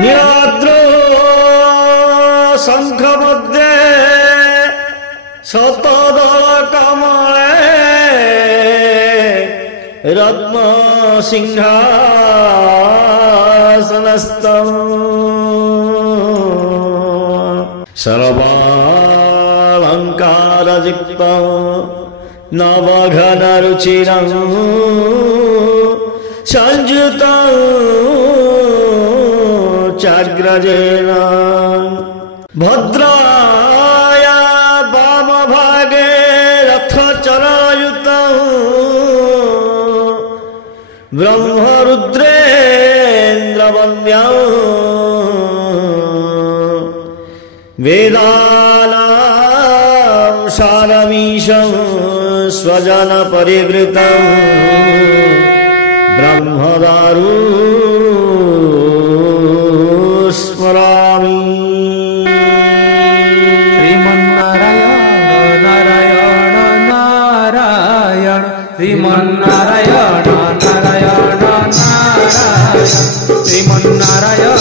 नीलाद्रो शंख मध्ये शतदल कमले रत्न सिंहासनस्थं सर्वालंकारयुक्तं नवघनरुचिरं संयुतं चाग्रजेन भद्राया वामभागे रथचरायुतं ब्रह्मरुद्रेन्द्रवन्द्यं वेदानां सारमीशं स्वजनपरिवृतं ब्रह्मदारु स्मरामि। श्रीमन्नारायण नारायण नारायण श्रीमन्नारायण नारायण नारायण श्रीमन्नारायण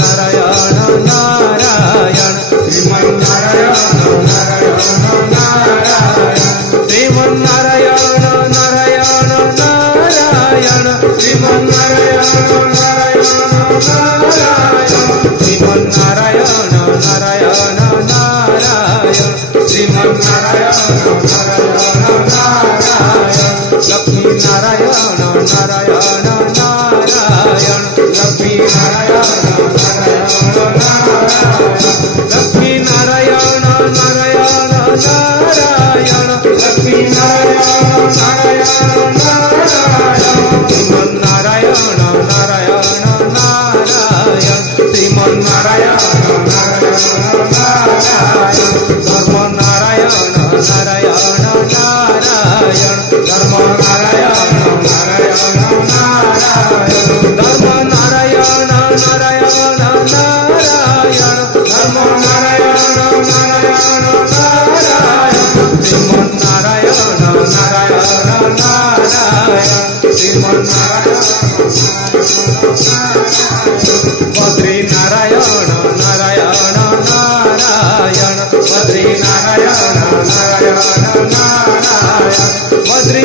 नारायण नारायण श्रीमन्नारायण नारायण नारायण श्रीमन्नारायण नारायण नारायण श्रीमन्नारायण नारायण नारायण श्रीमन्नारायण नारायण नारायण श्रीमन्नारायण नारायण नारायण लक्ष्मी नारायण नारायण नारायण लक्ष्मी नारायण नारायण नारायण लक्ष्मी नारायण नारायण नारायण लक्ष्मी नारायण नारायण नारायण श्रीमन्नारायण नारायण नारायण श्रीमन्नारायण नारायण नारायण धर्म नारायण नारायण नारायण धर्म नारायण नारायण नारायण धर्म नारायण नारायण नारायण धर्म नारायण नारायण नारायण श्रीमन्नारायण नारायण नारायण श्रीमन्नारायण बद्री नारायण नारायण नारायण बद्री नारायण नारायण नारायण बद्री